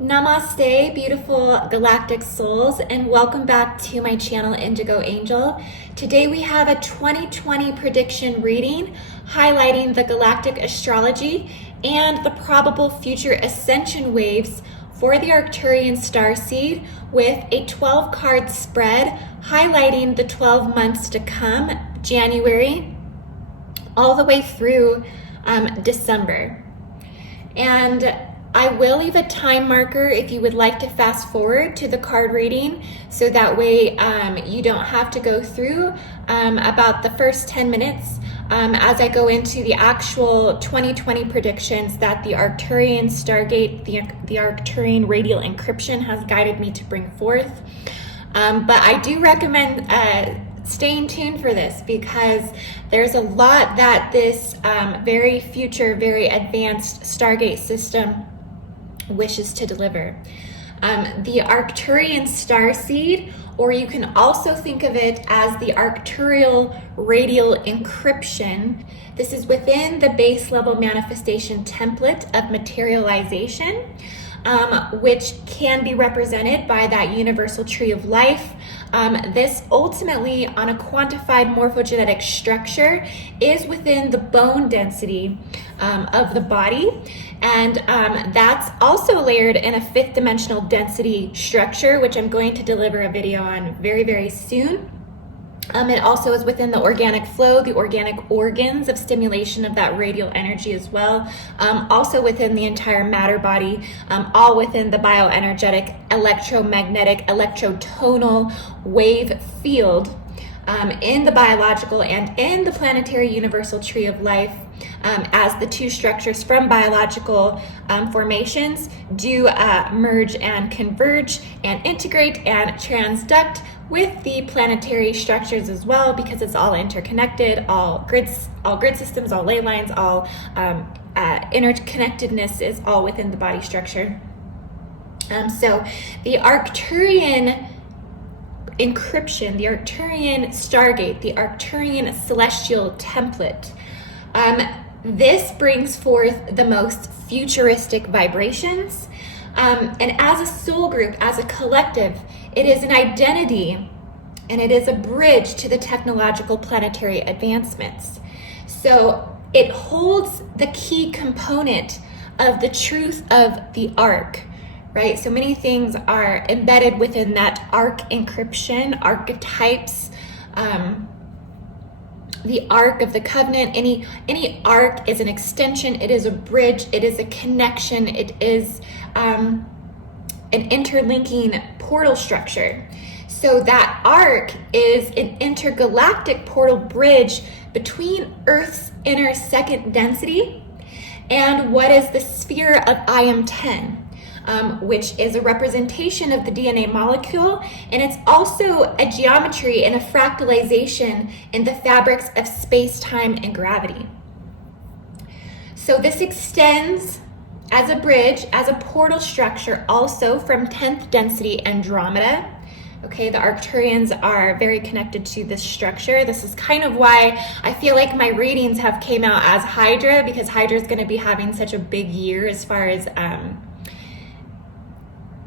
Namaste, beautiful galactic souls, and welcome back to my channel, Indigo Angel. Today we have a 2020 prediction reading highlighting the galactic astrology and the probable future ascension waves for the Arcturian Starseed with a 12-card spread highlighting the 12 months to come, January, all the way through December. And I will leave a time marker if you would like to fast forward to the card reading, so that way you don't have to go through about the first 10 minutes as I go into the actual 2020 predictions that the Arcturian Stargate, the Arcturian radial encryption has guided me to bring forth. But I do recommend staying tuned for this, because there's a lot that this very future, very advanced Stargate system wishes to deliver. The Arcturian Starseed, or you can also think of it as the Arcturian radial encryption. This is within the base level manifestation template of materialization, which can be represented by that universal tree of life. This ultimately, on a quantified morphogenetic structure, is within the bone density of the body, and that's also layered in a fifth dimensional density structure, which I'm going to deliver a video on very, very soon. It also is within the organic flow, the organic organs of stimulation of that radial energy as well. Also within the entire matter body, all within the bioenergetic, electromagnetic, electrotonal wave field in the biological and in the planetary universal tree of life, as the two structures from biological formations do merge and converge and integrate and transduct with the planetary structures as well, because it's all interconnected, all grid systems, all ley lines, all interconnectedness is all within the body structure. So the Arcturian encryption, the Arcturian Stargate, the Arcturian celestial template, this brings forth the most futuristic vibrations. And as a soul group, as a collective, it is an identity and it is a bridge to the technological planetary advancements. So it holds the key component of the truth of the arc, right? So many things are embedded within that arc encryption, archetypes, the arc of the covenant. Any arc is an extension, it is a bridge, it is a connection, it is an interlinking portal structure. So that arc is an intergalactic portal bridge between Earth's inner second density and what is the sphere of I am 10. Which is a representation of the DNA molecule, and it's also a geometry and a fractalization in the fabrics of space, time, and gravity. So this extends as a bridge, as a portal structure, also from 10th density Andromeda. Okay, the Arcturians are very connected to this structure. This is kind of why I feel like my readings have came out as Hydra, because Hydra is going to be having such a big year as far as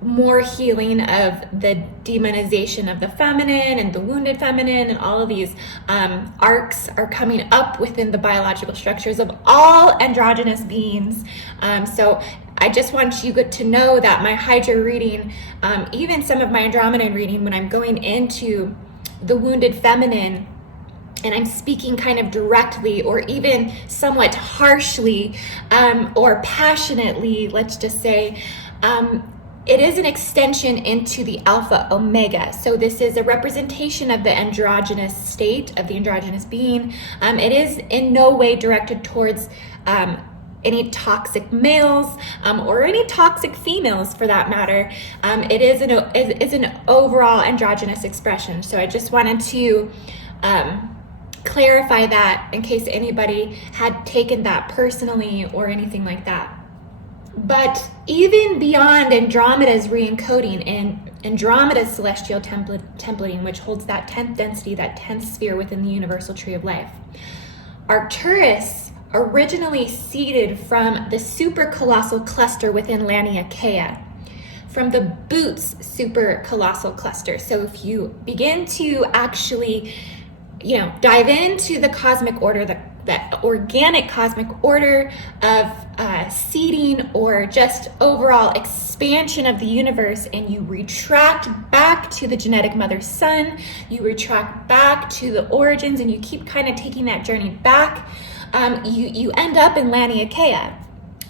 more healing of the demonization of the feminine and the wounded feminine, and all of these arcs are coming up within the biological structures of all androgynous beings. So I just want you to know that my Hydra reading, even some of my Andromeda reading, when I'm going into the wounded feminine and I'm speaking kind of directly or even somewhat harshly or passionately, let's just say, it is an extension into the alpha omega. So this is a representation of the androgynous state, of the androgynous being. It is in no way directed towards any toxic males or any toxic females for that matter. It is an overall androgynous expression. So I just wanted to clarify that in case anybody had taken that personally or anything like that. But even beyond Andromeda's re-encoding and Andromeda's celestial templating, which holds that 10th density, that 10th sphere within the universal tree of life, Arcturus originally seeded from the super colossal cluster within Laniakea. from the Boots super colossal cluster. So if you begin to actually, dive into the cosmic order, the organic cosmic order of seeding or just overall expansion of the universe, and you retract back to the genetic mother sun, you retract back to the origins, and you keep kind of taking that journey back, you end up in Laniakea,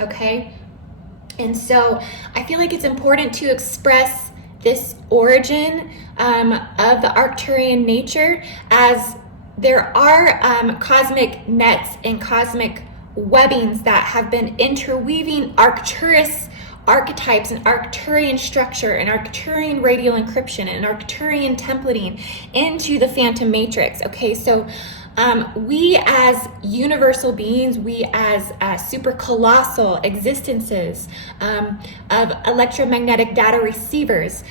okay? And so I feel like it's important to express this origin of the Arcturian nature, as there are cosmic nets and cosmic webbings that have been interweaving Arcturus archetypes and Arcturian structure and Arcturian radial encryption and Arcturian templating into the phantom matrix. Okay, so we as universal beings, we as super colossal existences of electromagnetic data receivers,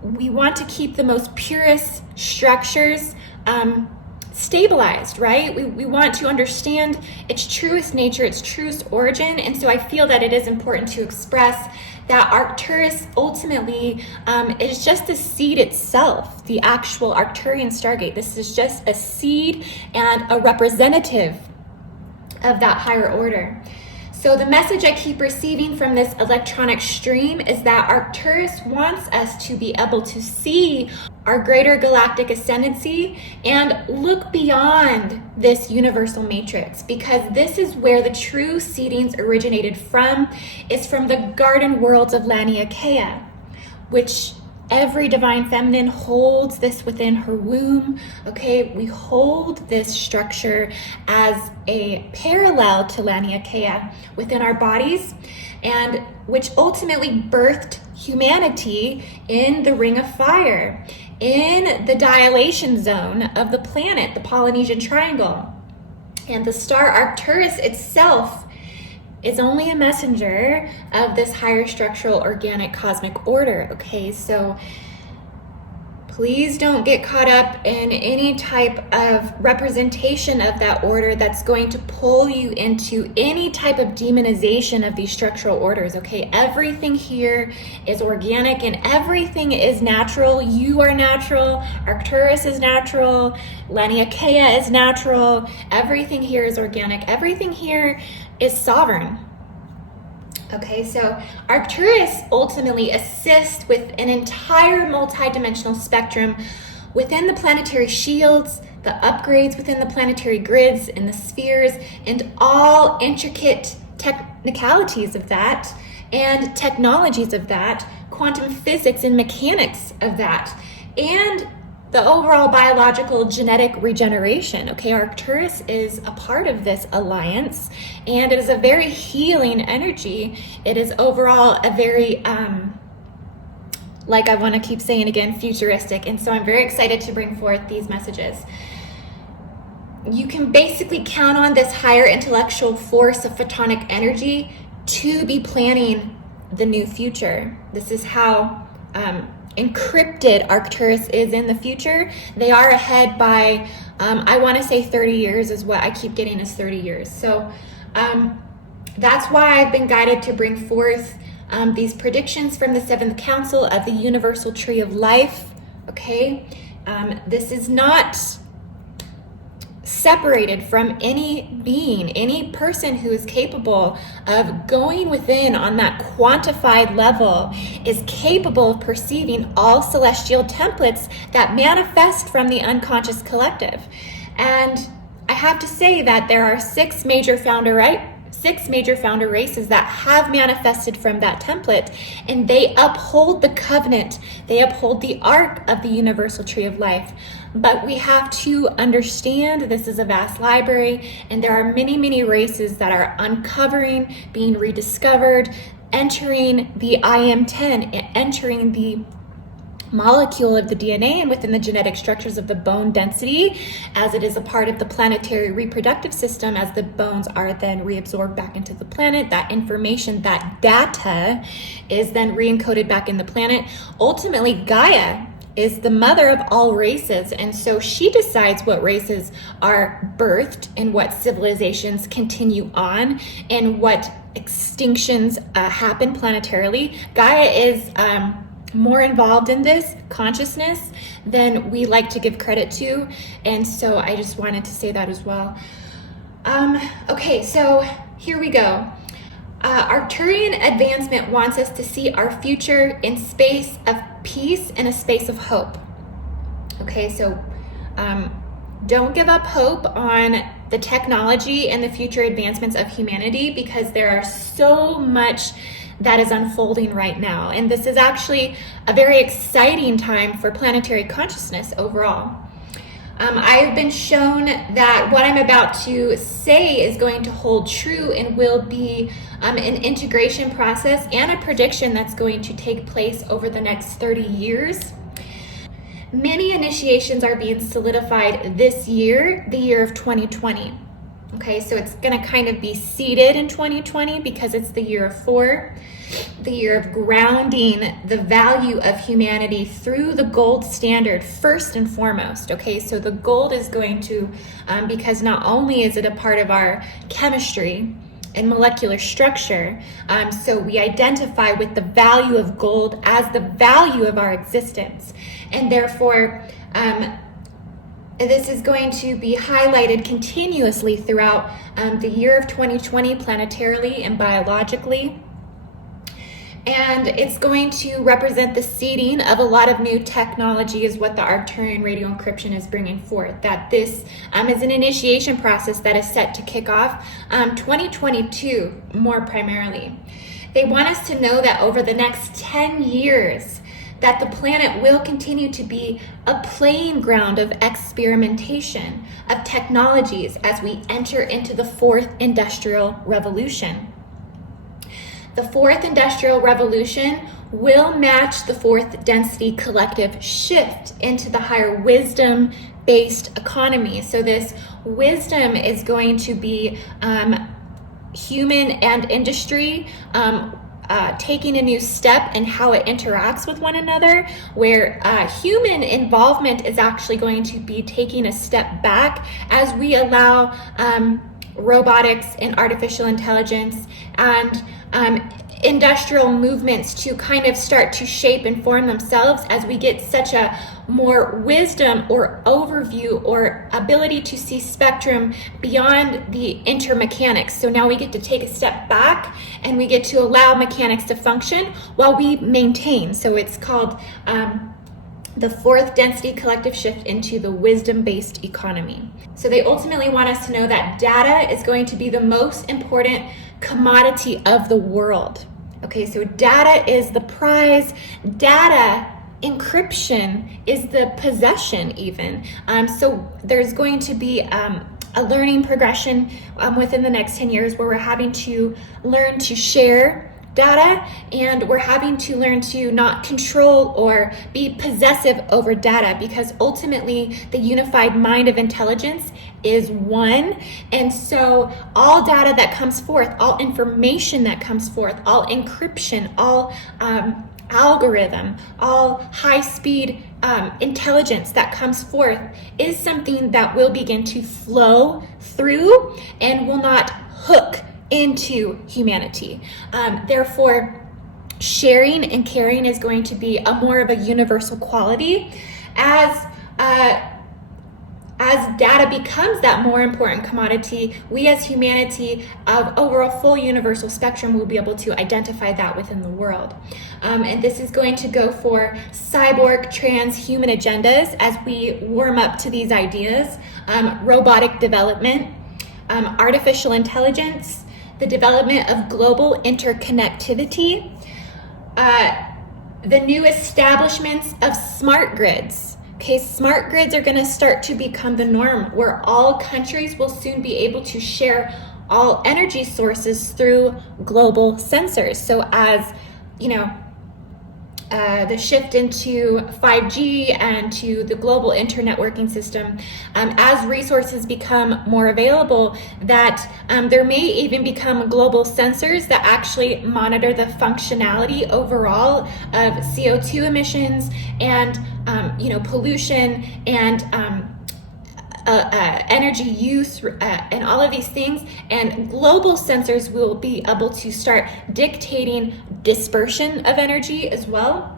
we want to keep the most purest structures stabilized, right? We want to understand its truest nature, its truest origin. And so I feel that it is important to express that Arcturus ultimately is just the seed itself, the actual Arcturian Stargate. This is just a seed and a representative of that higher order. So the message I keep receiving from this electronic stream is that Arcturus wants us to be able to see our greater galactic ascendancy and look beyond this universal matrix, because this is where the true seedings originated from, is from the garden worlds of Laniakea, which every divine feminine holds this within her womb. Okay, we hold this structure as a parallel to Laniakea within our bodies, and which ultimately birthed humanity in the Ring of Fire, in the dilation zone of the planet, the Polynesian Triangle. And the star Arcturus itself is only a messenger of this higher structural organic cosmic order. Okay, so please don't get caught up in any type of representation of that order that's going to pull you into any type of demonization of these structural orders. Okay, everything here is organic and everything is natural. You are natural, Arcturus is natural, Laniakea is natural, everything here is organic, everything here is sovereign. Okay, so Arcturus ultimately assists with an entire multi-dimensional spectrum within the planetary shields, the upgrades within the planetary grids and the spheres, and all intricate technicalities of that and technologies of that, quantum physics and mechanics of that, and the overall biological genetic regeneration. Okay, Arcturus is a part of this alliance, and it is a very healing energy. It is overall a very, like I want to keep saying again, futuristic. And so I'm very excited to bring forth these messages. You can basically count on this higher intellectual force of photonic energy to be planning the new future. This is how encrypted Arcturus is in the future. They are ahead by, I want to say 30 years is what I keep getting is 30 years. So that's why I've been guided to bring forth these predictions from the 7th Council of the Universal Tree of Life. Okay, this is not separated from any being, any person who is capable of going within on that quantified level is capable of perceiving all celestial templates that manifest from the unconscious collective. And I have to say that there are six major founder races that have manifested from that template, and they uphold the covenant, they uphold the arc of the Universal Tree of Life. But we have to understand this is a vast library, and there are many, many races that are uncovering, being rediscovered, entering the IM10, entering the molecule of the DNA and within the genetic structures of the bone density, as it is a part of the planetary reproductive system. As the bones are then reabsorbed back into the planet, that information, that data is then re-encoded back in the planet. Ultimately, Gaia is the mother of all races, and so she decides what races are birthed and what civilizations continue on and what extinctions happen planetarily. Gaia is more involved in this consciousness than we like to give credit to, and so I just wanted to say that as well. Okay, so here we go. Arcturian advancement wants us to see our future in space of peace and a space of hope. Okay, so don't give up hope on the technology and the future advancements of humanity, because there are so much that is unfolding right now. And this is actually a very exciting time for planetary consciousness overall. I've been shown that what I'm about to say is going to hold true and will be an integration process and a prediction that's going to take place over the next 30 years. Many initiations are being solidified this year, the year of 2020. Okay, so it's going to kind of be seated in 2020 because it's the year of 4, the year of grounding the value of humanity through the gold standard first and foremost. Okay, so the gold is going to, because not only is it a part of our chemistry and molecular structure, so we identify with the value of gold as the value of our existence, and therefore this is going to be highlighted continuously throughout the year of 2020 planetarily and biologically. And it's going to represent the seeding of a lot of new technology, is what the Arcturian radial encryption is bringing forth. That this is an initiation process that is set to kick off 2022 more primarily. They want us to know that over the next 10 years, that the planet will continue to be a playing ground of experimentation, of technologies as we enter into the 4th industrial revolution. The 4th industrial revolution will match the 4th density collective shift into the higher wisdom-based economy. So this wisdom is going to be human and industry taking a new step in how it interacts with one another, where human involvement is actually going to be taking a step back as we allow robotics and artificial intelligence and industrial movements to kind of start to shape and form themselves as we get such a more wisdom or overview or ability to see spectrum beyond the intermechanics. So now we get to take a step back and we get to allow mechanics to function while we maintain. So it's called the 4th density collective shift into the wisdom-based economy. So they ultimately want us to know that data is going to be the most important commodity of the world. Okay, so data is the prize. Data encryption is the possession even. So there's going to be a learning progression within the next 10 years where we're having to learn to share data, and we're having to learn to not control or be possessive over data, because ultimately the unified mind of intelligence is one. And so all data that comes forth, all information that comes forth, all encryption, all algorithm, all high-speed intelligence that comes forth is something that will begin to flow through and will not hook into humanity. Therefore, sharing and caring is going to be a more of a universal quality as data becomes that more important commodity. We as humanity over a full universal spectrum will be able to identify that within the world. And this is going to go for cyborg, transhuman agendas as we warm up to these ideas, robotic development, artificial intelligence, the development of global interconnectivity, the new establishments of smart grids. Okay, smart grids are going to start to become the norm, where all countries will soon be able to share all energy sources through global sensors. So as, you know, the shift into 5G and to the global internetworking system, as resources become more available, that there may even become global sensors that actually monitor the functionality overall of CO2 emissions and pollution and energy use and all of these things, and global sensors will be able to start dictating dispersion of energy as well.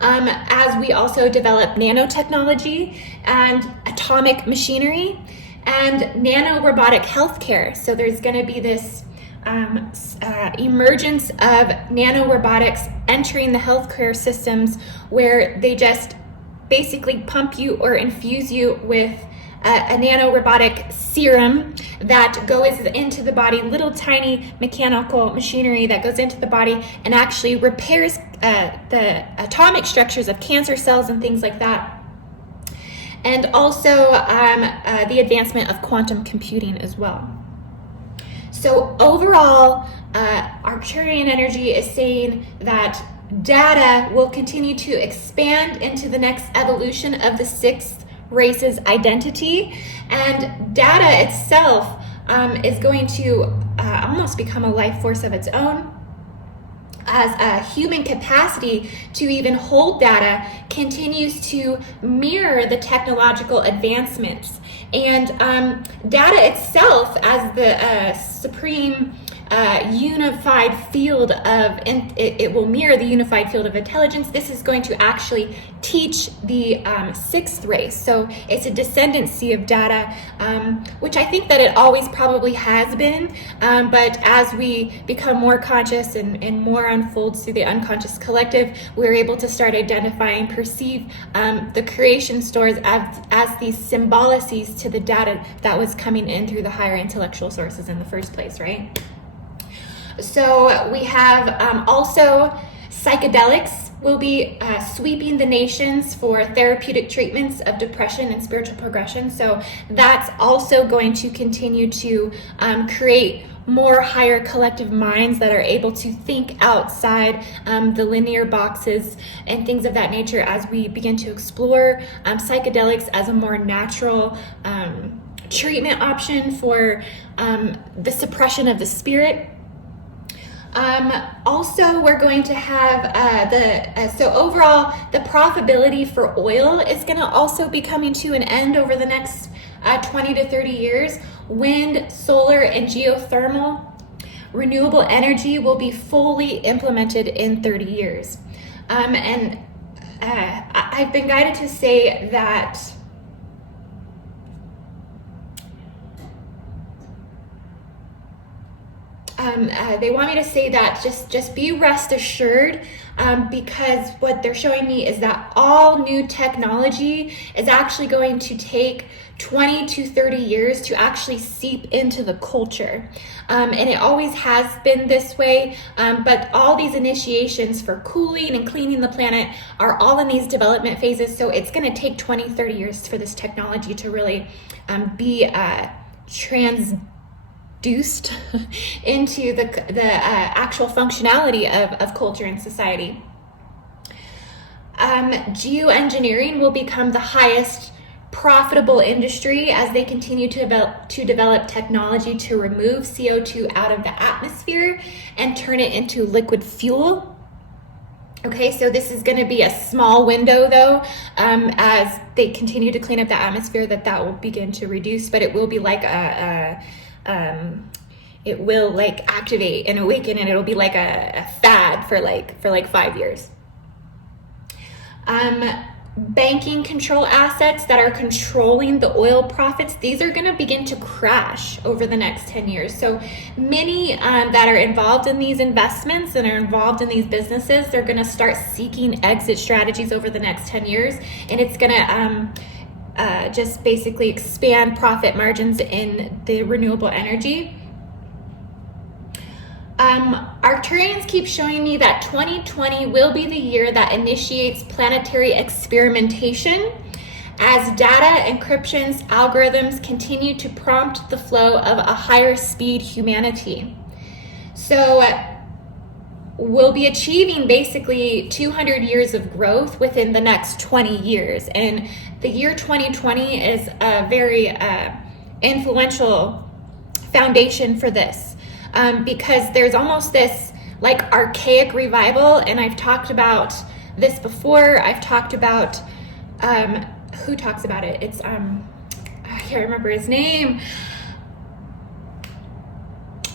As we also develop nanotechnology and atomic machinery and nano-robotic healthcare. So there's going to be this emergence of nanorobotics entering the healthcare systems, where they just basically pump you or infuse you with a nanorobotic serum that goes into the body, little tiny mechanical machinery that goes into the body and actually repairs the atomic structures of cancer cells and things like that. And also the advancement of quantum computing as well. So overall, Arcturian energy is saying that data will continue to expand into the next evolution of the sixth race's identity, and data itself is going to almost become a life force of its own, as a human capacity to even hold data continues to mirror the technological advancements. And data itself, as the supreme unified field of, it will mirror the unified field of intelligence. This is going to actually teach the sixth race. So it's a descendancy of data, which I think that it always probably has been. But as we become more conscious and more unfolds through the unconscious collective, we're able to start identifying, perceive the creation stores as these symbolicies to the data that was coming in through the higher intellectual sources in the first place, right? So we have also psychedelics will be sweeping the nations for therapeutic treatments of depression and spiritual progression. So that's also going to continue to create more higher collective minds that are able to think outside the linear boxes and things of that nature, as we begin to explore psychedelics as a more natural treatment option for the suppression of the spirit. Also, we're going to have so overall, the profitability for oil is going to also be coming to an end over the next 20 to 30 years. Wind, solar, and geothermal renewable energy will be fully implemented in 30 years. And I've been guided to say that they want me to say that just be rest assured, because what they're showing me is that all new technology is actually going to take 20 to 30 years to actually seep into the culture. And it always has been this way, but all these initiations for cooling and cleaning the planet are all in these development phases. So it's going to take 20, 30 years for this technology to really be transduced into the actual functionality of culture and society. Geoengineering will become the highest profitable industry as they continue to develop technology to remove CO2 out of the atmosphere and turn it into liquid fuel. Okay, so this is going to be a small window, though, as they continue to clean up the atmosphere, that will begin to reduce, but it will be like it will like activate and awaken, and it'll be like a fad for like 5 years. Banking control assets that are controlling the oil profits, these are going to begin to crash over the next 10 years. So many that are involved in these investments and are involved in these businesses, they're going to start seeking exit strategies over the next 10 years, and it's going to just basically expand profit margins in the renewable energy. Arcturians keep showing me that 2020 will be the year that initiates planetary experimentation as data, encryptions, algorithms continue to prompt the flow of a higher speed humanity. So we'll be achieving basically 200 years of growth within the next 20 years. And the year 2020 is a very influential foundation for this, because there's almost this like archaic revival. And I've talked about this before. I've talked about, who talks about it? It's, I can't remember his name.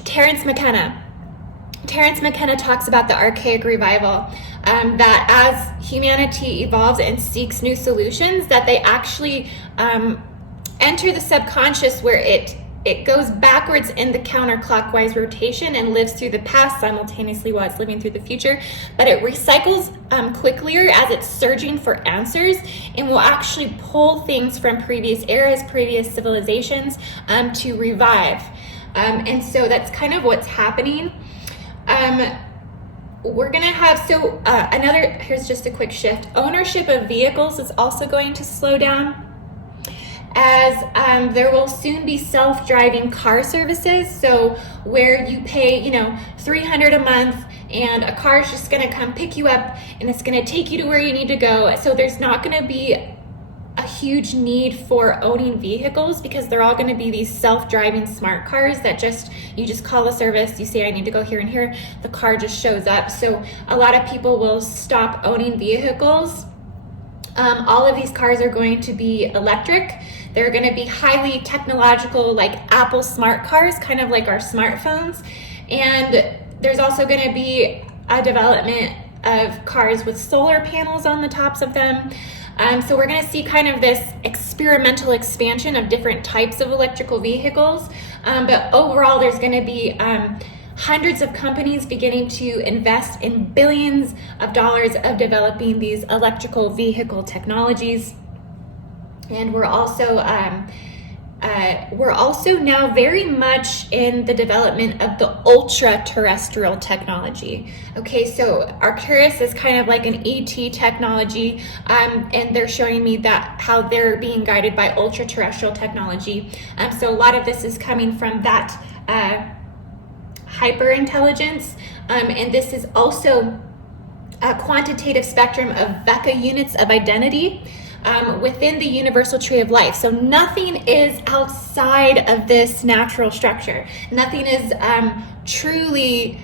Terence McKenna. Terence McKenna talks about the archaic revival, that as humanity evolves and seeks new solutions, that they actually enter the subconscious, where it goes backwards in the counterclockwise rotation and lives through the past simultaneously while it's living through the future. But it recycles quicker as it's searching for answers, and will actually pull things from previous eras, previous civilizations, to revive. And so that's kind of what's happening. We're gonna have, here's just a quick shift. Ownership of vehicles is also going to slow down, as there will soon be self-driving car services. So where you pay, $300 a month, and a car is just gonna come pick you up, and it's gonna take you to where you need to go. So there's not gonna be a huge need for owning vehicles, because they're all going to be these self-driving smart cars that you just call the service, you say I need to go here and here, the car just shows up. So a lot of people will stop owning vehicles. All of these cars are going to be electric. They're going to be highly technological, like Apple smart cars, kind of like our smartphones. And there's also going to be a development of cars with solar panels on the tops of them. So we're going to see kind of this experimental expansion of different types of electrical vehicles. But overall, there's going to be hundreds of companies beginning to invest in billions of dollars of developing these electrical vehicle technologies. And we're also now very much in the development of the ultra-terrestrial technology. Okay, so Arcturus is kind of like an ET technology, and they're showing me that how they're being guided by ultra-terrestrial technology. So a lot of this is coming from that hyper-intelligence, and this is also a quantitative spectrum of Vega units of identity, within the universal tree of life. So nothing is outside of this natural structure. Nothing is truly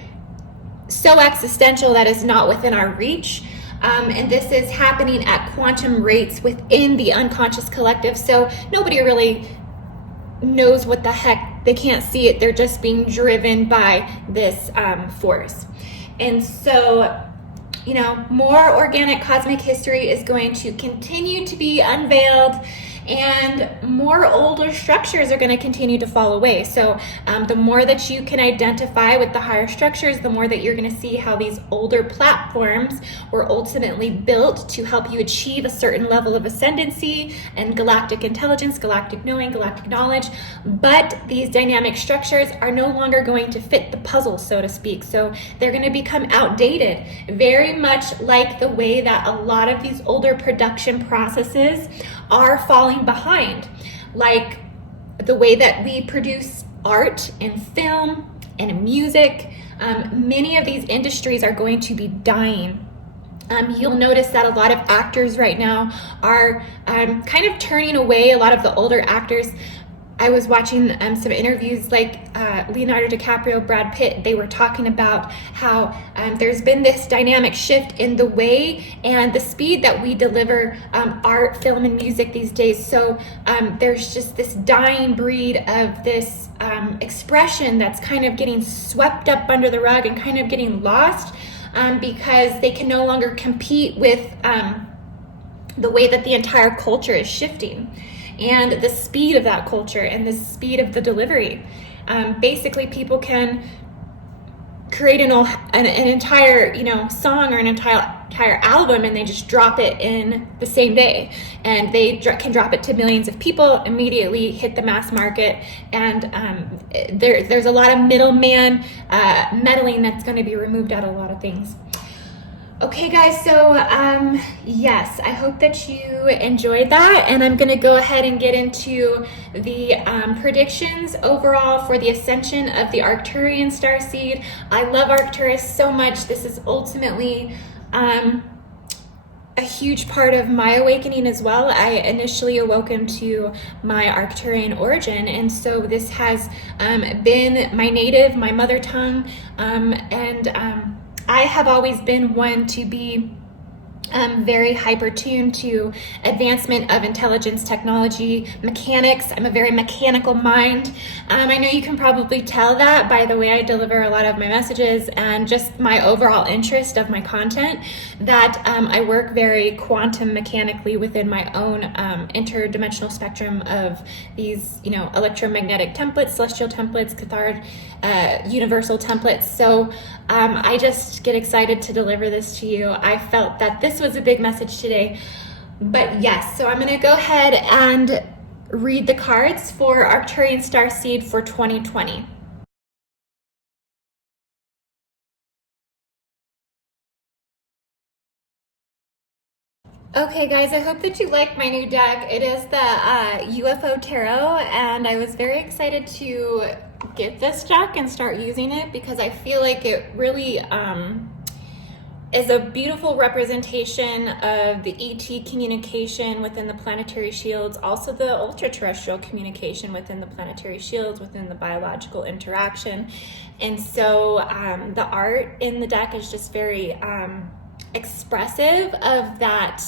so existential that is not within our reach. And this is happening at quantum rates within the unconscious collective. So nobody really knows what the heck, they can't see it. They're just being driven by this force. And so, more organic cosmic history is going to continue to be unveiled, and more older structures are going to continue to fall away. So the more that you can identify with the higher structures, the more that you're going to see how these older platforms were ultimately built to help you achieve a certain level of ascendancy and galactic intelligence, galactic knowing, galactic knowledge. But these dynamic structures are no longer going to fit the puzzle, so to speak. So they're going to become outdated, very much like the way that a lot of these older production processes are falling behind, like the way that we produce art and film and music. Many of these industries are going to be dying. You'll notice that a lot of actors right now are kind of turning away. A lot of the older actors, I was watching some interviews like Leonardo DiCaprio, Brad Pitt. They were talking about how there's been this dynamic shift in the way and the speed that we deliver art, film, and music these days. So there's just this dying breed of this expression that's kind of getting swept up under the rug and kind of getting lost because they can no longer compete with the way that the entire culture is shifting, and the speed of that culture and the speed of the delivery. Basically, people can create an entire song or an entire album, and they just drop it in the same day, and they can drop it to millions of people, immediately hit the mass market, and there's a lot of middleman meddling that's going to be removed out of a lot of things. Okay guys, so yes, I hope that you enjoyed that, and I'm gonna go ahead and get into the predictions overall for the ascension of the Arcturian Starseed. I love Arcturus so much. This is ultimately a huge part of my awakening as well. I initially awoken to my Arcturian origin, and so this has been my native, my mother tongue, and I have always been one to be very hyper tuned to advancement of intelligence, technology, mechanics. I'm a very mechanical mind. I know you can probably tell that by the way I deliver a lot of my messages and just my overall interest of my content, that I work very quantum mechanically within my own interdimensional spectrum of these, electromagnetic templates, celestial templates, cathar, universal templates. So I just get excited to deliver this to you. I felt that this was a big message today. But yes, so I'm going to go ahead and read the cards for Arcturian Starseed for 2020. Okay guys, I hope that you like my new deck. It is the UFO Tarot, and I was very excited to get this deck and start using it because I feel like it really is a beautiful representation of the ET communication within the planetary shields, also the ultra-terrestrial communication within the planetary shields, within the biological interaction. And so the art in the deck is just very expressive of that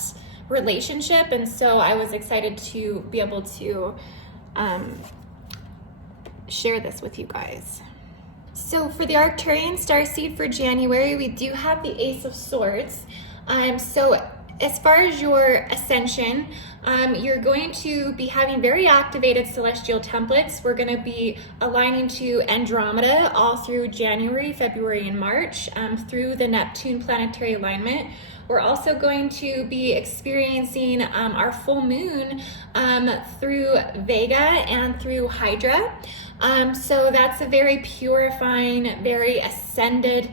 relationship, and so I was excited to be able to share this with you guys. So for the Arcturian Starseed for January, we do have the Ace of Swords. So as far as your ascension, you're going to be having very activated celestial templates. We're going to be aligning to Andromeda all through January, February, and March through the Neptune planetary alignment. We're also going to be experiencing our full moon through Vega and through Hydra. So that's a very purifying, very ascended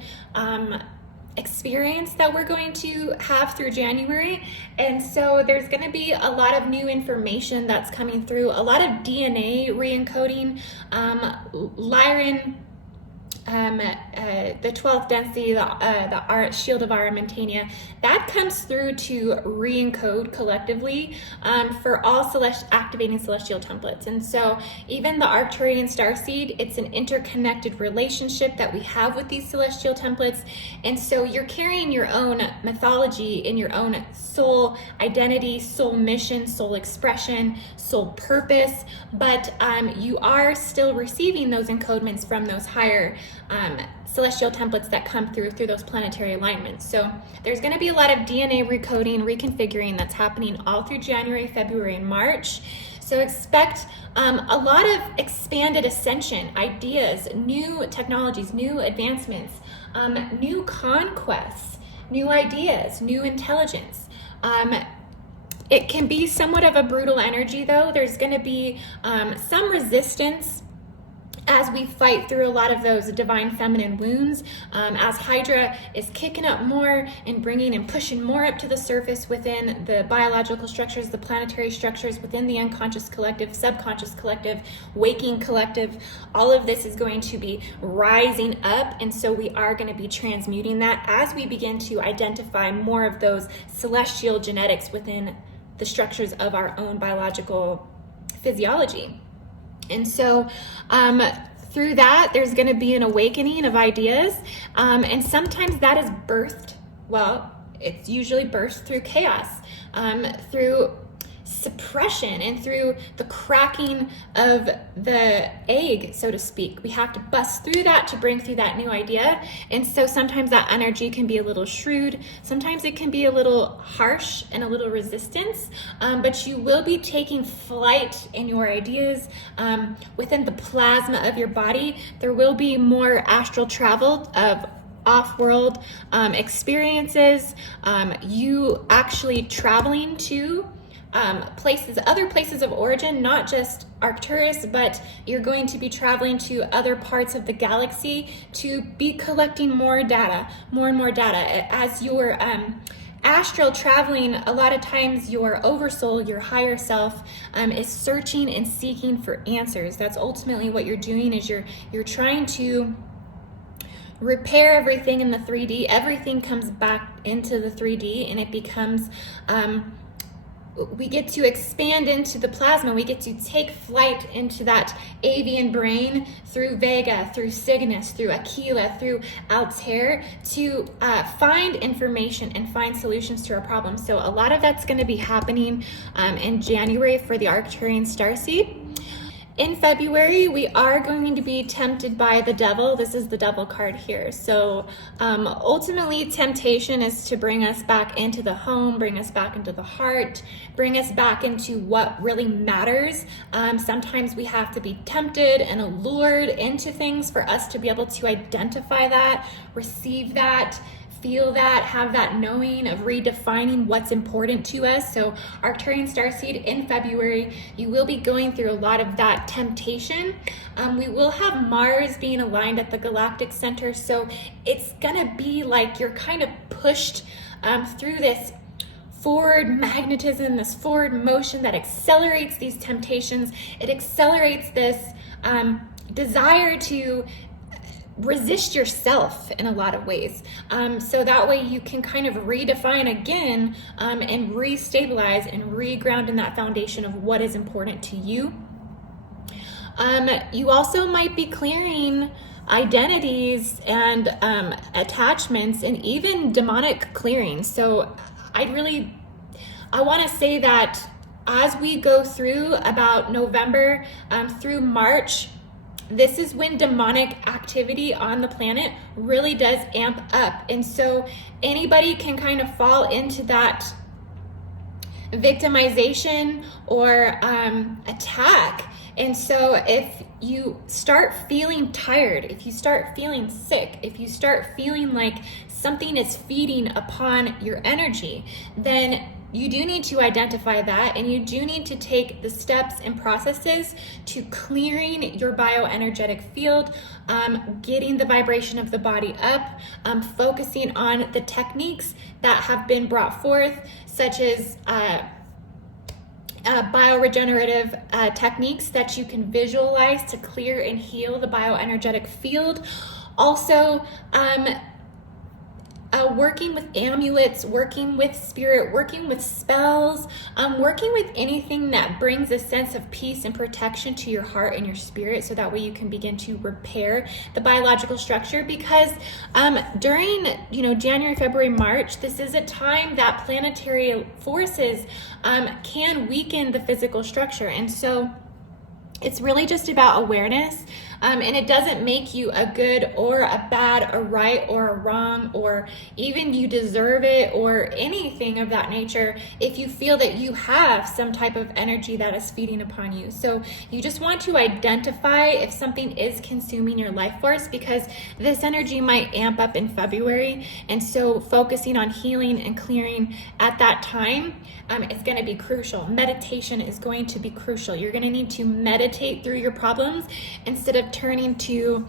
experience that we're going to have through January. And so there's going to be a lot of new information that's coming through, a lot of DNA re-encoding, Lyran, the 12th density, the shield of Aramentania, that comes through to re-encode collectively for all activating celestial templates. And so even the Arcturian Starseed, it's an interconnected relationship that we have with these celestial templates. And so you're carrying your own mythology in your own soul identity, soul mission, soul expression, soul purpose, but you are still receiving those encodements from those higher celestial templates that come through those planetary alignments. So there's going to be a lot of DNA recoding, reconfiguring that's happening all through January, February, and March. So expect a lot of expanded ascension, ideas, new technologies, new advancements, new conquests, new ideas, new intelligence. It can be somewhat of a brutal energy though. There's going to be some resistance as we fight through a lot of those divine feminine wounds, as Hydra is kicking up more and bringing and pushing more up to the surface within the biological structures, the planetary structures, within the unconscious collective, subconscious collective, waking collective. All of this is going to be rising up, and so we are going to be transmuting that as we begin to identify more of those celestial genetics within the structures of our own biological physiology. And so through that, there's going to be an awakening of ideas. And sometimes that is birthed, it's usually birthed through chaos, through suppression, and through the cracking of the egg, so to speak. We have to bust through that to bring through that new idea. And so sometimes that energy can be a little shrewd. Sometimes it can be a little harsh and a little resistance, but you will be taking flight in your ideas within the plasma of your body. There will be more astral travel of off-world experiences, you actually traveling to other places of origin, not just Arcturus, but you're going to be traveling to other parts of the galaxy to be collecting more data, more and more data. As you're astral traveling, a lot of times your oversoul, your higher self, is searching and seeking for answers. That's ultimately what you're doing, is you're trying to repair everything in the 3D. Everything comes back into the 3D, and it becomes we get to expand into the plasma. We get to take flight into that avian brain through Vega, through Cygnus, through Aquila, through Altair, to find information and find solutions to our problems. So a lot of that's going to be happening in January for the Arcturian Starseed. In February, we are going to be tempted by the devil. This is the devil card here. So ultimately, temptation is to bring us back into the home, bring us back into the heart, bring us back into what really matters. Sometimes we have to be tempted and allured into things for us to be able to identify that, receive that, feel that, have that knowing of redefining what's important to us. So Arcturian Starseed in February, you will be going through a lot of that temptation. We will have Mars being aligned at the galactic center. So it's gonna be like you're kind of pushed through this forward magnetism, this forward motion that accelerates these temptations. It accelerates this desire to resist yourself in a lot of ways. So that way you can kind of redefine again and restabilize and reground in that foundation of what is important to you. You also might be clearing identities and attachments and even demonic clearing. So I want to say that as we go through about November through March, this is when demonic activity on the planet really does amp up. And so anybody can kind of fall into that victimization or attack. And so if you start feeling tired, if you start feeling sick, if you start feeling like something is feeding upon your energy, then you do need to identify that, and you do need to take the steps and processes to clearing your bioenergetic field, getting the vibration of the body up, focusing on the techniques that have been brought forth, such as bioregenerative techniques that you can visualize to clear and heal the bioenergetic field. Also, working with amulets, working with spirit, working with spells, working with anything that brings a sense of peace and protection to your heart and your spirit, so that way you can begin to repair the biological structure. Because during January, February, March, this is a time that planetary forces can weaken the physical structure. And so it's really just about awareness. And it doesn't make you a good or a bad, a right or a wrong, or even you deserve it or anything of that nature if you feel that you have some type of energy that is feeding upon you. So you just want to identify if something is consuming your life force, because this energy might amp up in February. And so focusing on healing and clearing at that time is going to be crucial. Meditation is going to be crucial. You're going to need to meditate through your problems instead of turning to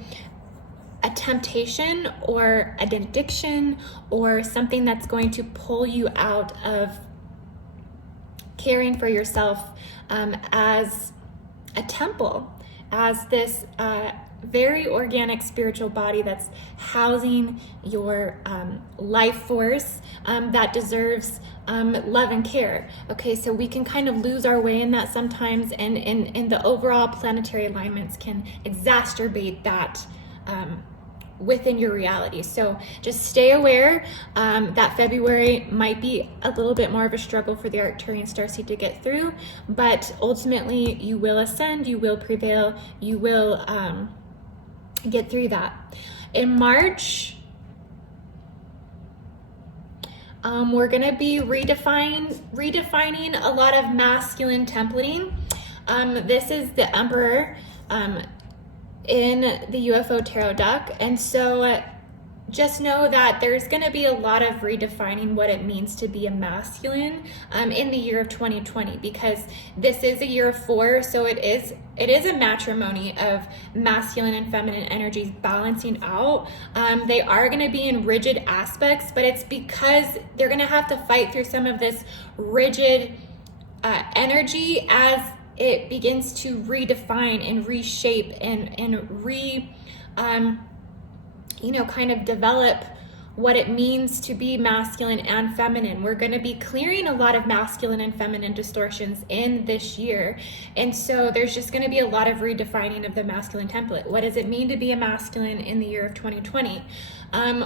a temptation or an addiction or something that's going to pull you out of caring for yourself as a temple, as this very organic spiritual body that's housing your life force that deserves love and care. Okay, so we can kind of lose our way in that sometimes, and the overall planetary alignments can exacerbate that within your reality. So just stay aware that February might be a little bit more of a struggle for the Arcturian Starseed to get through, but ultimately you will ascend, you will prevail, you will get through that. In March, we're going to be redefining a lot of masculine templating. This is the Emperor in the UFO Tarot deck. And so just know that there's going to be a lot of redefining what it means to be a masculine in the year of 2020, because this is a year of 4, so it is a matrimony of masculine and feminine energies balancing out. They are going to be in rigid aspects, but it's because they're going to have to fight through some of this rigid energy as it begins to redefine and reshape and kind of develop what it means to be masculine and feminine. We're going to be clearing a lot of masculine and feminine distortions in this year. And so there's just going to be a lot of redefining of the masculine template. What does it mean to be a masculine in the year of 2020?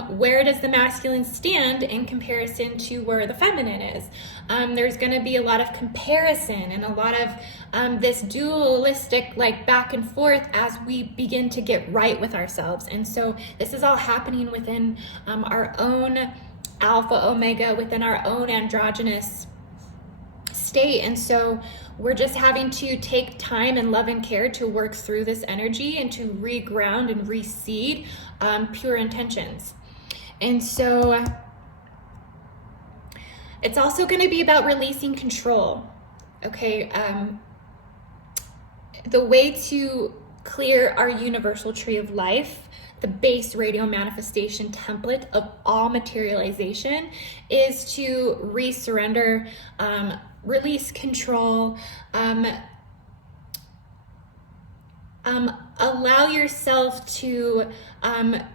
Where does the masculine stand in comparison to where the feminine is? There's going to be a lot of comparison and a lot of this dualistic back and forth as we begin to get right with ourselves. And so this is all happening within our own alpha omega, within our own androgynous state. And so we're just having to take time and love and care to work through this energy and to reground and reseed pure intentions. And so it's also going to be about releasing control. Okay, the way to clear our universal tree of life, the base radial manifestation template of all materialization, is to resurrender, release control, allow yourself to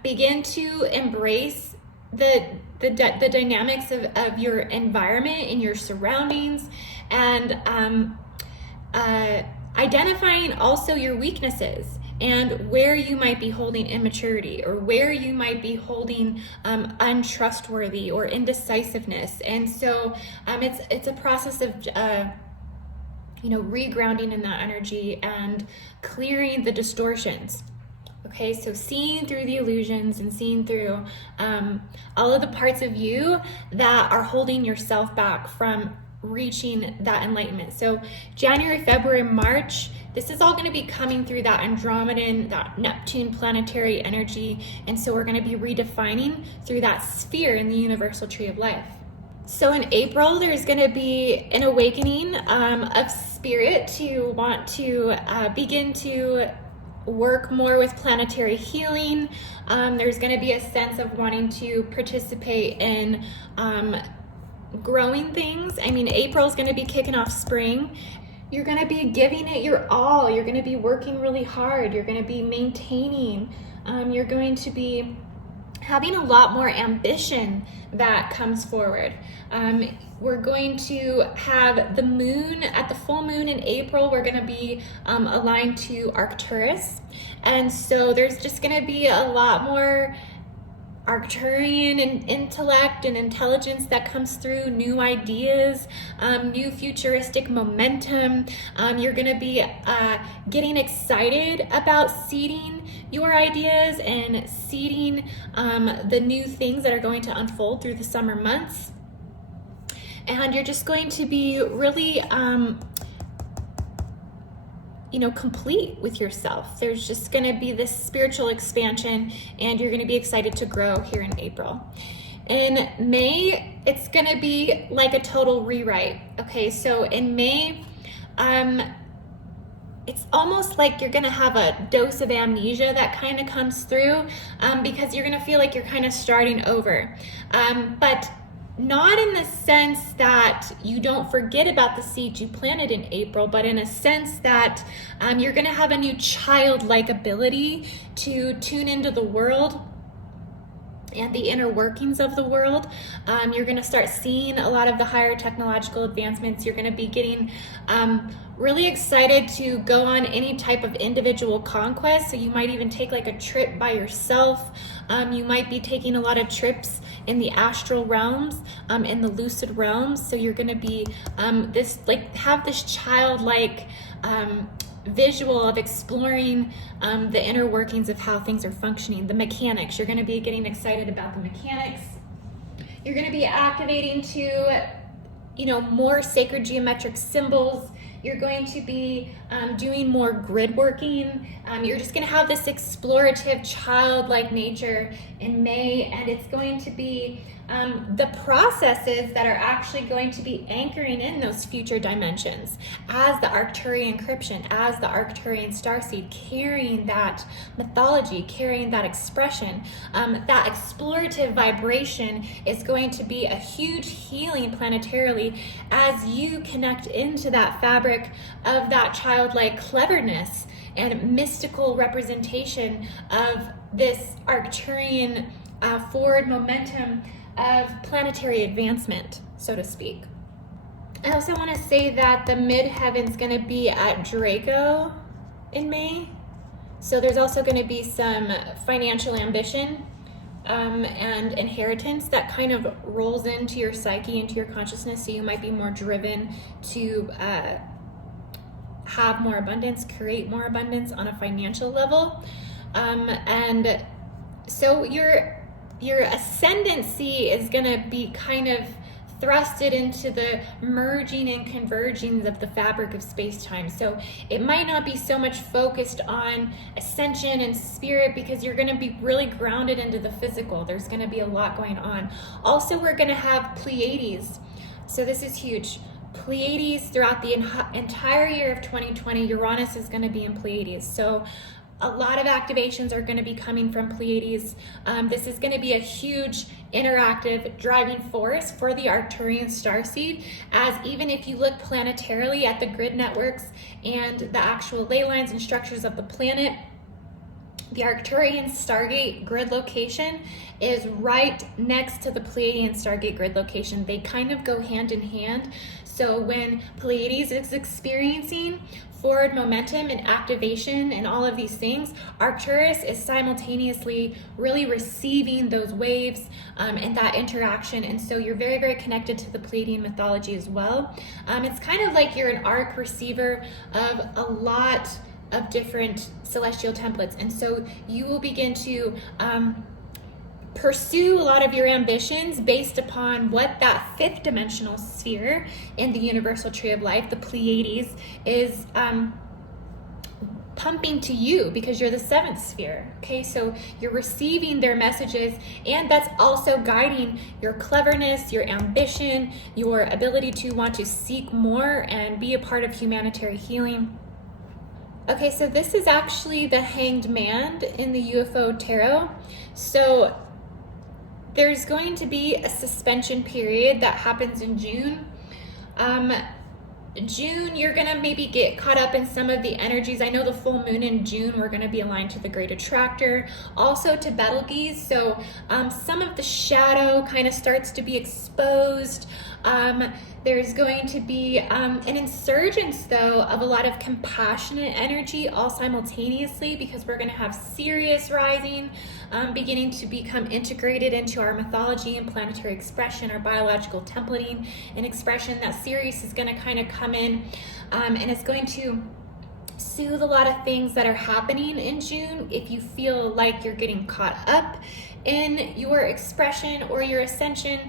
begin to embrace the dynamics of your environment and your surroundings, and identifying also your weaknesses and where you might be holding immaturity, or where you might be holding untrustworthy or indecisiveness. And so it's a process of regrounding in that energy and clearing the distortions. Okay, so seeing through the illusions and seeing through all of the parts of you that are holding yourself back from reaching that enlightenment. So January, February, March, this is all going to be coming through that Andromedan, that Neptune planetary energy. And so we're going to be redefining through that sphere in the universal tree of life. So in April, there's going to be an awakening of spirit to want to begin to work more with planetary healing. There's going to be a sense of wanting to participate in growing things. I mean, April's going to be kicking off spring. You're going to be giving it your all. You're going to be working really hard. You're going to be maintaining. You're going to be having a lot more ambition that comes forward. We're going to have the moon at the full moon in April. We're going to be aligned to Arcturus. And so there's just going to be a lot more Arcturian and intellect and intelligence that comes through, new ideas, new futuristic momentum. You're going to be getting excited about seeding your ideas and seeding the new things that are going to unfold through the summer months. And you're just going to be really complete with yourself. There's just going to be this spiritual expansion, and you're going to be excited to grow here in April. In May, it's going to be like a total rewrite. Okay, so in May, it's almost like you're going to have a dose of amnesia that kind of comes through, because you're going to feel like you're kind of starting over. But not in the sense that you don't forget about the seeds you planted in April, but in a sense that you're going to have a new childlike ability to tune into the world and the inner workings of the world. You're going to start seeing a lot of the higher technological advancements. You're going to be getting really excited to go on any type of individual conquest. So you might even take like a trip by yourself. You might be taking a lot of trips in the astral realms, in the lucid realms. So you're going to be have this childlike visual of exploring the inner workings of how things are functioning, the mechanics. You're going to be getting excited about the mechanics. You're going to be activating to, more sacred geometric symbols You're going to be doing more grid working. You're just going to have this explorative, childlike nature in May, and it's going to be the processes that are actually going to be anchoring in those future dimensions as the Arcturian encryption, as the Arcturian Starseed, carrying that mythology, carrying that expression. That explorative vibration is going to be a huge healing planetarily as you connect into that fabric of that childlike cleverness and mystical representation of this Arcturian forward momentum of planetary advancement, so to speak. I also want to say that the midheaven's going to be at Draco in May. So there's also going to be some financial ambition and inheritance that kind of rolls into your psyche, into your consciousness. So you might be more driven to have more abundance, create more abundance on a financial level. And so your ascendancy is going to be kind of thrusted into the merging and converging of the fabric of space-time. So it might not be so much focused on ascension and spirit because you're going to be really grounded into the physical. There's going to be a lot going on. Also, we're going to have Pleiades. So this is huge. Pleiades throughout the entire year of 2020, Uranus is going to be in Pleiades. So a lot of activations are going to be coming from Pleiades. This is going to be a huge interactive driving force for the Arcturian Starseed, as even if you look planetarily at the grid networks and the actual ley lines and structures of the planet, the Arcturian Stargate grid location is right next to the Pleiadian Stargate grid location. They kind of go hand in hand. So when Pleiades is experiencing forward momentum and activation and all of these things, Arcturus is simultaneously really receiving those waves and that interaction. And so you're very, very connected to the Pleiadian mythology as well. It's kind of like you're an arc receiver of a lot of different celestial templates. And so you will begin to pursue a lot of your ambitions based upon what that fifth dimensional sphere in the universal tree of life, the Pleiades, is pumping to you because you're the seventh sphere. Okay, so you're receiving their messages, and that's also guiding your cleverness, your ambition, your ability to want to seek more and be a part of humanitarian healing. Okay, so this is actually the Hanged Man in the UFO Tarot. So there's going to be a suspension period that happens in June. June, you're gonna maybe get caught up in some of the energies. I know the full moon in June, we're gonna be aligned to the Great Attractor, also to Betelgeuse. So some of the shadow kind of starts to be exposed. There's going to be an insurgence, though, of a lot of compassionate energy all simultaneously, because we're going to have Sirius rising, beginning to become integrated into our mythology and planetary expression, our biological templating and expression. That Sirius is going to kind of come in and it's going to soothe a lot of things that are happening in June. If you feel like you're getting caught up in your expression or your ascension,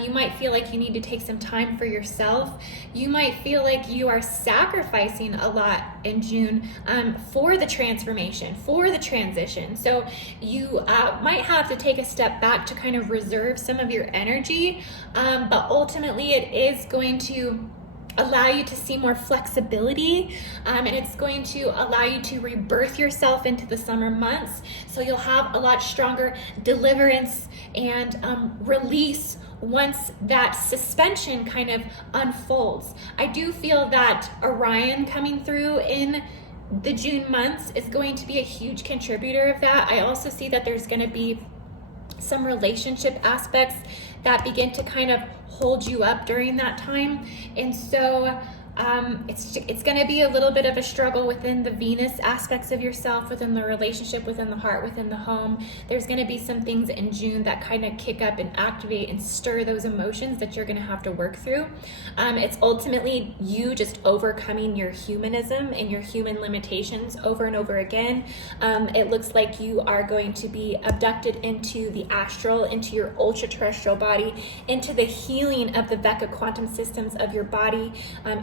you might feel like you need to take some time for yourself. You might feel like you are sacrificing a lot in June for the transformation, for the transition. So you might have to take a step back to kind of reserve some of your energy, but ultimately it is going to allow you to see more flexibility, and it's going to allow you to rebirth yourself into the summer months. So you'll have a lot stronger deliverance and release once that suspension kind of unfolds. I do feel that Orion coming through in the June months is going to be a huge contributor of that. I also see that there's going to be some relationship aspects that begin to kind of hold you up during that time. And so it's going to be a little bit of a struggle within the Venus aspects of yourself, within the relationship, within the heart, within the home. There's going to be some things in June that kind of kick up and activate and stir those emotions that you're going to have to work through. It's ultimately you just overcoming your humanism and your human limitations over and over again. It looks like you are going to be abducted into the astral, into your ultra-terrestrial body, into the healing of the Vega quantum systems of your body,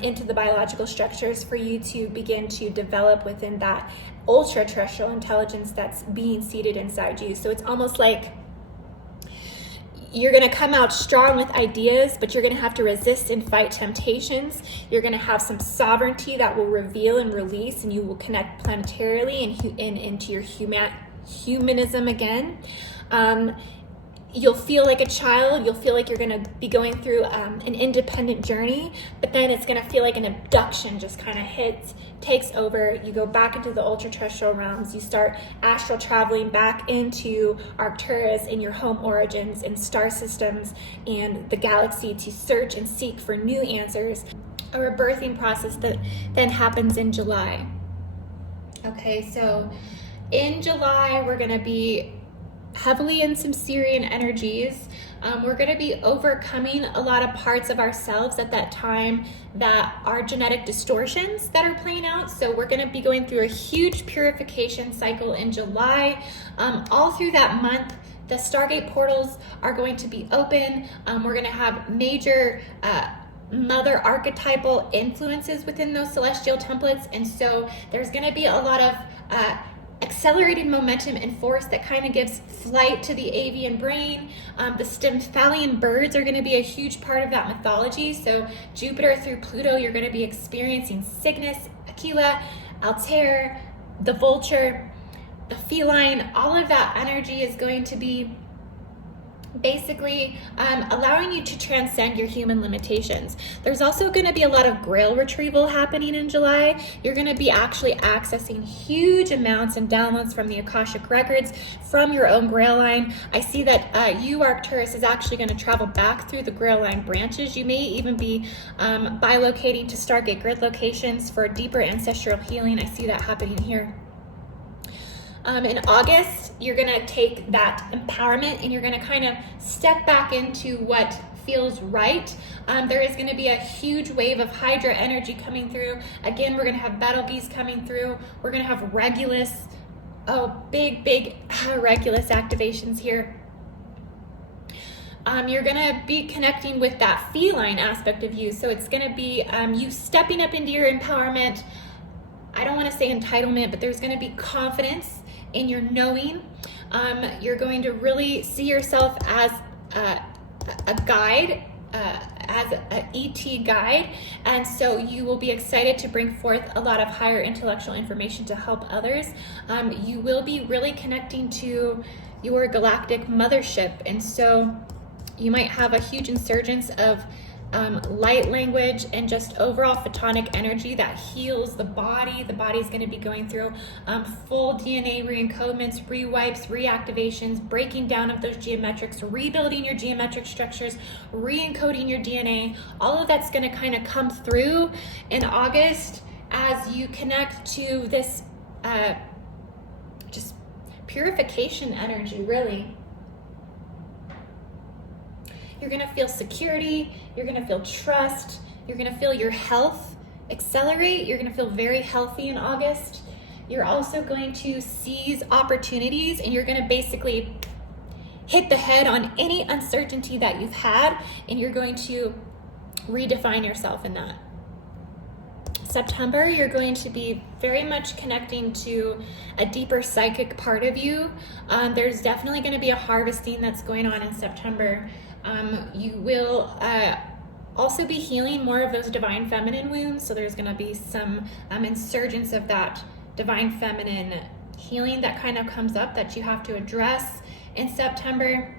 into into the biological structures for you to begin to develop within that ultra terrestrial intelligence that's being seated inside you. So it's almost like you're going to come out strong with ideas, but you're going to have to resist and fight temptations. You're going to have some sovereignty that will reveal and release, and you will connect planetarily and into your humanism again. You'll feel like a child. You'll feel like you're going to be going through an independent journey, but then it's going to feel like an abduction just kind of takes over. You go back into the ultra-terrestrial realms. You start astral traveling back into Arcturus and your home origins and star systems and the galaxy to search and seek for new answers. A rebirthing process that then happens in July. Okay, so in July, we're going to be heavily in some Sirian energies. We're going to be overcoming a lot of parts of ourselves at that time that are genetic distortions that are playing out. So we're going to be going through a huge purification cycle in July. All through that month, the Stargate portals are going to be open. We're going to have major mother archetypal influences within those celestial templates. And so there's going to be a lot of accelerated momentum and force that kind of gives flight to the avian brain. The Stymphalian birds are going to be a huge part of that mythology. So Jupiter through Pluto, you're going to be experiencing Cygnus, Aquila, Altair, the vulture, the feline. All of that energy is going to be basically allowing you to transcend your human limitations. There's also going to be a lot of grail retrieval happening in July. You're going to be actually accessing huge amounts and downloads from the akashic records from your own grail line. I see that you, Arcturus, is actually going to travel back through the grail line branches. You may even be bilocating to Stargate grid locations for deeper ancestral healing. I see that happening here. In August, you're going to take that empowerment and you're going to kind of step back into what feels right. There is going to be a huge wave of Hydra energy coming through. Again, we're going to have Betelgeuse coming through. We're going to have Regulus. Oh, big Regulus activations here. You're going to be connecting with that feline aspect of you. So it's going to be you stepping up into your empowerment. I don't want to say entitlement, but there's going to be confidence in your knowing. You're going to really see yourself as a guide, as an ET guide, and so you will be excited to bring forth a lot of higher intellectual information to help others. You will be really connecting to your galactic mothership, and so you might have a huge insurgence of light language and just overall photonic energy that heals the body. The body is going to be going through full DNA reencodements, rewipes, reactivations, breaking down of those geometrics, rebuilding your geometric structures, re-encoding your DNA. All of that's going to kind of come through in August as you connect to this just purification energy, really. You're going to feel security, you're going to feel trust, you're going to feel your health accelerate, you're going to feel very healthy in August. You're also going to seize opportunities and you're going to basically hit the head on any uncertainty that you've had, and you're going to redefine yourself in that. September, you're going to be very much connecting to a deeper psychic part of you. There's definitely going to be a harvesting that's going on in September. You will also be healing more of those divine feminine wounds. So there's going to be some insurgence of that divine feminine healing that kind of comes up that you have to address in September.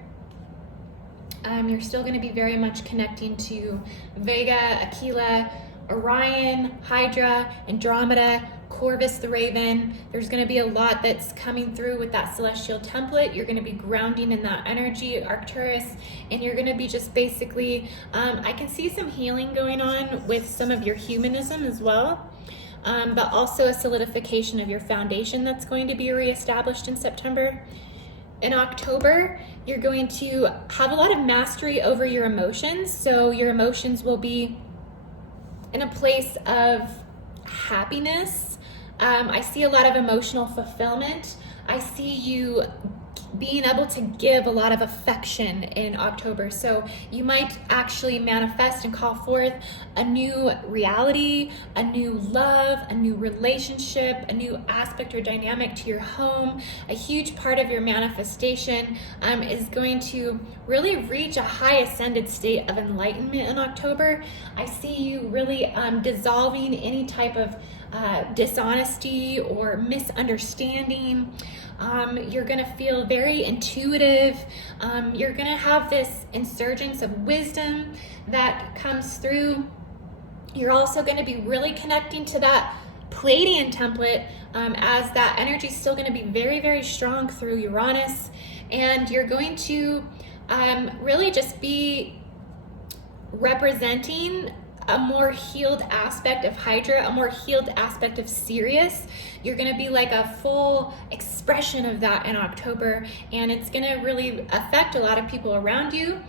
You're still going to be very much connecting to Vega, Aquila, Orion, Hydra, Andromeda, Corvis the Raven. There's going to be a lot that's coming through with that celestial template. You're going to be grounding in that energy, Arcturus, and you're going to be just basically, I can see some healing going on with some of your humanism as well, but also a solidification of your foundation that's going to be reestablished in September. In October, you're going to have a lot of mastery over your emotions. So your emotions will be in a place of happiness. I see a lot of emotional fulfillment. I see you being able to give a lot of affection in October. So you might actually manifest and call forth a new reality, a new love, a new relationship, a new aspect or dynamic to your home. A huge part of your manifestation is going to really reach a high ascended state of enlightenment in October. I see you really dissolving any type of dishonesty or misunderstanding. You're going to feel very intuitive. You're going to have this insurgence of wisdom that comes through. You're also going to be really connecting to that Pleiadian template, as that energy is still going to be very, very strong through Uranus. And you're going to really just be representing a more healed aspect of Hydra, a more healed aspect of Sirius. You're going to be like a full expression of that in October, and it's going to really affect a lot of people around you,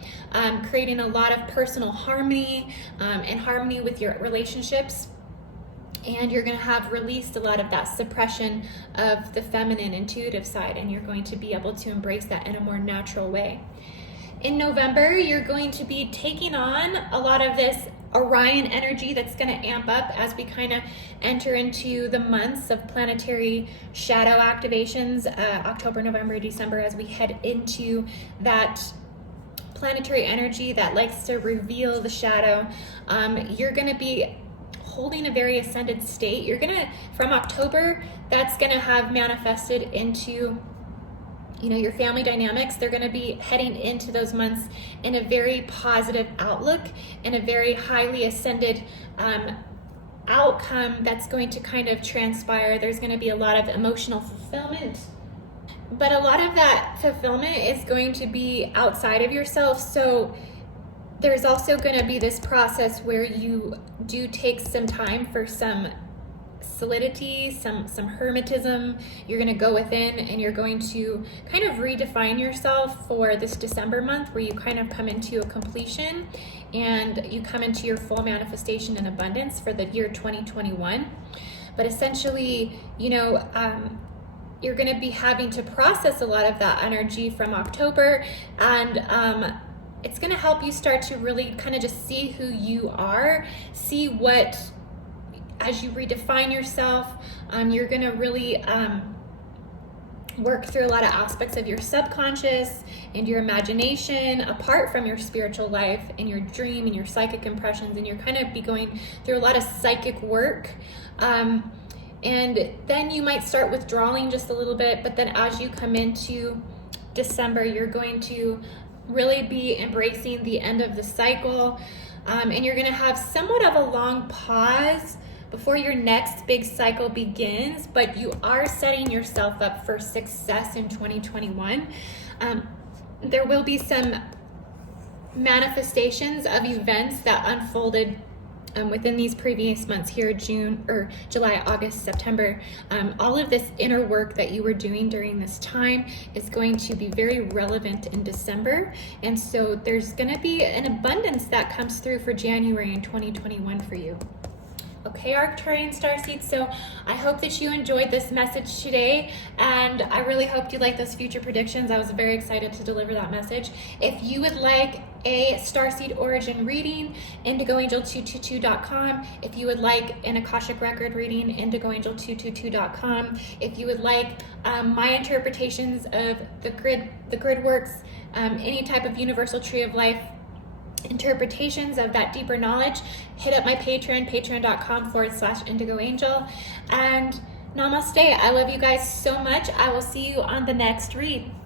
creating a lot of personal harmony and harmony with your relationships. And you're going to have released a lot of that suppression of the feminine intuitive side, and you're going to be able to embrace that in a more natural way. In November, you're going to be taking on a lot of this Orion energy that's going to amp up as we kind of enter into the months of planetary shadow activations, October, November, December, as we head into that planetary energy that likes to reveal the shadow. You're going to be holding a very ascended state. You're going to, from October, that's going to have manifested into your family dynamics. They're going to be heading into those months in a very positive outlook and a very highly ascended outcome that's going to kind of transpire. There's going to be a lot of emotional fulfillment, but a lot of that fulfillment is going to be outside of yourself. So there's also going to be this process where you do take some time for some solidity, some hermetism. You're going to go within and you're going to kind of redefine yourself for this December month, where you kind of come into a completion and you come into your full manifestation and abundance for the year 2021. But essentially, you're going to be having to process a lot of that energy from October, and it's going to help you start to really kind of just see who you are, see what, as you redefine yourself, you're going to really work through a lot of aspects of your subconscious and your imagination apart from your spiritual life and your dream and your psychic impressions, and you're kind of be going through a lot of psychic work. And then you might start withdrawing just a little bit, but then as you come into December, you're going to really be embracing the end of the cycle, and you're going to have somewhat of a long pause before your next big cycle begins, but you are setting yourself up for success in 2021. There will be some manifestations of events that unfolded within these previous months here, June or July, August, September. All of this inner work that you were doing during this time is going to be very relevant in December. And so there's going to be an abundance that comes through for January in 2021 for you. Okay, Arcturian Starseed, so I hope that you enjoyed this message today, and I really hoped you liked those future predictions. I was very excited to deliver that message. If you would like a Starseed origin reading, indigoangel222.com. If you would like an akashic record reading, indigoangel222.com. If you would like my interpretations of the grid works, any type of universal tree of life interpretations of that deeper knowledge, hit up my Patreon, patreon.com/indigoangel. And namaste. I love you guys so much. I will see you on the next read.